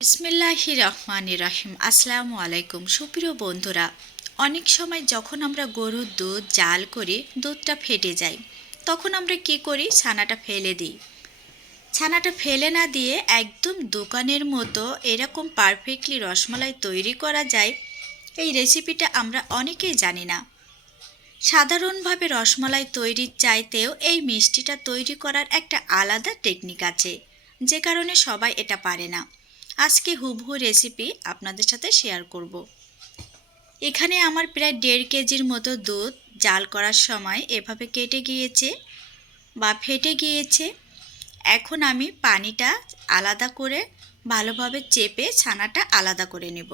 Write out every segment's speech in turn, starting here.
বিসমিল্লাহি রহমান রাহিম। আসসালামু আলাইকুম। সুপ্রিয় বন্ধুরা, অনেক সময় যখন আমরা গরুর দুধ জাল করি দুধটা ফেটে যায় তখন আমরা কি করি? ছানাটা ফেলে দিই। ছানাটা ফেলে না দিয়ে একদম দোকানের মতো এরকম পারফেক্টলি রসমালাই তৈরি করা যায়। এই রেসিপিটা আমরা অনেকেই জানি না। সাধারণভাবে রসমালাই তৈরির চাইতেও এই মিষ্টিটা তৈরি করার একটা আলাদা টেকনিক আছে, যে কারণে সবাই এটা পারে না। আজকে হুবহু রেসিপি আপনাদের সাথে শেয়ার করব। এখানে আমার প্রায় দেড় কেজির মতো দুধ জাল করার সময় এভাবে কেটে গিয়েছে বা ফেটে গিয়েছে। এখন আমি পানিটা আলাদা করে ভালোভাবে চেপে ছানাটা আলাদা করে নেব।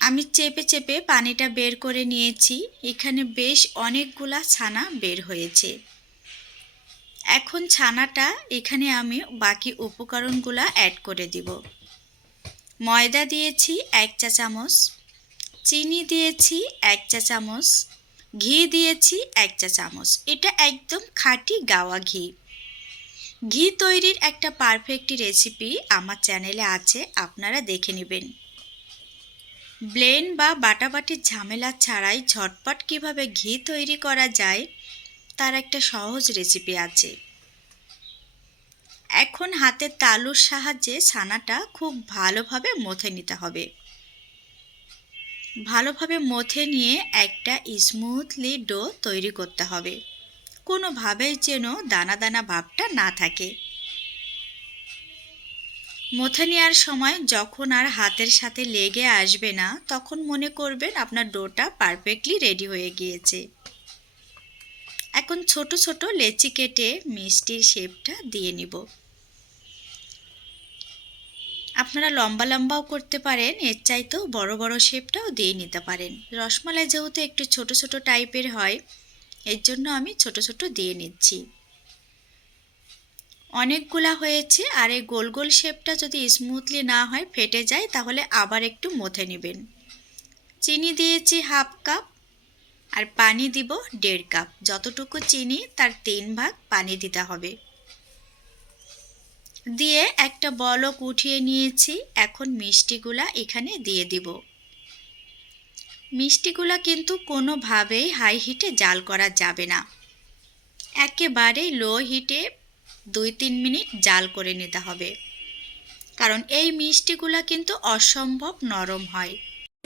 আমি চেপে চেপে পানিটা বের করে নিয়েছি। এখানে বেশ অনেকগুলা ছানা বের হয়েছে। এখন ছানাটা এখানে আমি বাকি উপকরণগুলো অ্যাড করে দিব। ময়দা দিয়েছি এক চা চামচ, চিনি দিয়েছি এক চা চামচ, ঘি দিয়েছি এক চা চামচ। এটা একদম খাঁটি গাওয়া ঘি। ঘি তৈরির একটা পারফেক্ট রেসিপি আমার চ্যানেলে আছে, আপনারা দেখে নেবেন। ব্লেন বা বাটাবাটির ঝামেলা ছাড়াই ঝটপট কীভাবে ঘি তৈরি করা যায় তার একটা সহজ রেসিপি আছে। এখন হাতের তালুর সাহায্যে ছানাটা খুব ভালোভাবে মথে নিতে হবে। ভালোভাবে মথে নিয়ে একটা স্মুথলি ডো তৈরি করতে হবে। কোনোভাবেই যেন দানা দানা ভাবটা না থাকে। মথে নেওয়ার সময় যখন আর হাতের সাথে লেগে আসবে না, তখন মনে করবেন আপনার ডোটা পারফেক্টলি রেডি হয়ে গিয়েছে। এখন ছোট ছোট লেচি কেটে মিষ্টির শেপটা দিয়ে নিব। আপনারা লম্বা লম্বাও করতে পারেন, এর চাইতেও বড় বড় শেপটাও দিয়ে নিতে পারেন। রসমালাই যেহেতু একটু ছোট ছোট টাইপের হয়, এর জন্য আমি ছোট ছোট দিয়ে নিচ্ছি। অনেকগুলা হয়েছে আর এই গোল গোল শেপটা যদি স্মুথলি না হয়, ফেটে যায়, তাহলে আবার একটু মথে নেবেন। চিনি দিয়েছি হাফ কাপ। আর পানি দিব দেড় কাপ। যতটুকু চিনি, তার তিন ভাগ পানি দিতে হবে। দিয়ে একটা বলক উঠিয়ে নিয়েছি। এখন মিষ্টিগুলা এখানে দিয়ে দিব। মিষ্টিগুলা কিন্তু কোনোভাবেই হাই হিটে জাল করা যাবে না। একেবারে লো হিটে দুই তিন মিনিট জাল করে নিতে হবে। কারণ এই মিষ্টিগুলা কিন্তু অসম্ভব নরম হয়।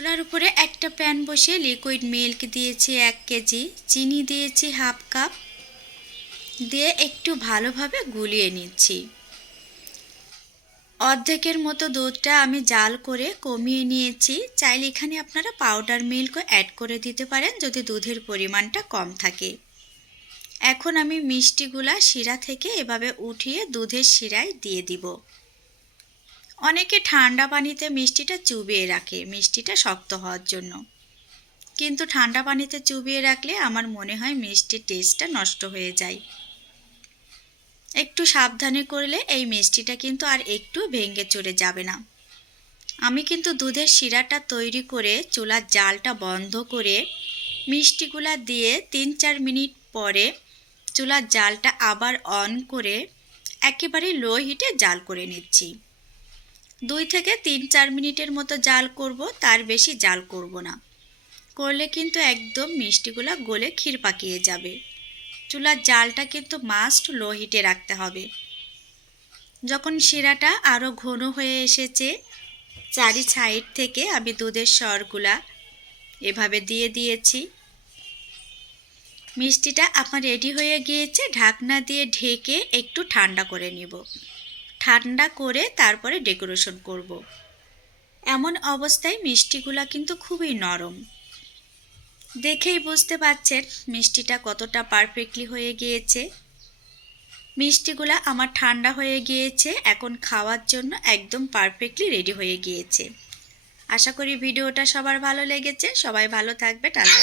চুলার উপরে একটা প্যান বসে লিকুইড মিল্ক দিয়েছি এক কেজি, চিনি দিয়েছি হাফ কাপ। দিয়ে একটু ভালোভাবে গুলিয়ে নিচ্ছি। অর্ধেকের মতো দুধটা আমি জাল করে কমিয়ে নিয়েছি। চাইলে এখানে আপনারা পাউডার মিল্কও অ্যাড করে দিতে পারেন যদি দুধের পরিমাণটা কম থাকে। এখন আমি মিষ্টিগুলা শিরা থেকে এভাবে উঠিয়ে দুধের শিরায় দিয়ে দিব। অনেকে ঠান্ডা পানিতে মিষ্টিটা চুবিয়ে রাখে, মিষ্টিটা শক্ত হওয়ার জন্য। কিন্তু ঠান্ডা পানিতে চুবিয়ে রাখলে আমার মনে হয় মিষ্টির টেস্টটা নষ্ট হয়ে যায়। একটু সাবধানে করলে এই মিষ্টিটা কিন্তু আর একটু ভেঙে চড়ে যাবে না। আমি কিন্তু দুধের শিরাটা তৈরি করে চুলার জালটা বন্ধ করে মিষ্টিগুলা দিয়ে তিন চার মিনিট পরে চুলার জালটা আবার অন করে একেবারে লো হিটে জাল করে নিচ্ছি। দুই থেকে তিন চার মিনিটের মতো জাল করব, তার বেশি জাল করব না। করলে কিন্তু একদম মিষ্টিগুলো গলে ক্ষীর পাকিয়ে যাবে। চুলার জালটা কিন্তু মাস্ট লো হিটে রাখতে হবে। যখন শিরাটা আরও ঘন হয়ে এসেছে, চারি সাইড থেকে আমি দুধের সরগুলা এভাবে দিয়ে দিয়েছি। মিষ্টিটা আমার রেডি হয়ে গিয়েছে, ঢাকনা দিয়ে ঢেকে একটু ঠান্ডা করে নিব। ঠান্ডা করে তারপরে ডেকোরেশন করব। এমন অবস্থায় মিষ্টিগুলা কিন্তু খুবই নরম। দেখেই বুঝতে পারছেন মিষ্টিটা কতটা পারফেক্টলি হয়ে গিয়েছে। মিষ্টিগুলা আমার ঠান্ডা হয়ে গিয়েছে, এখন খাওয়ার জন্য একদম পারফেক্টলি রেডি হয়ে গিয়েছে। আশা করি ভিডিওটা সবার ভালো লেগেছে, সবাই ভালো থাকবে টাটা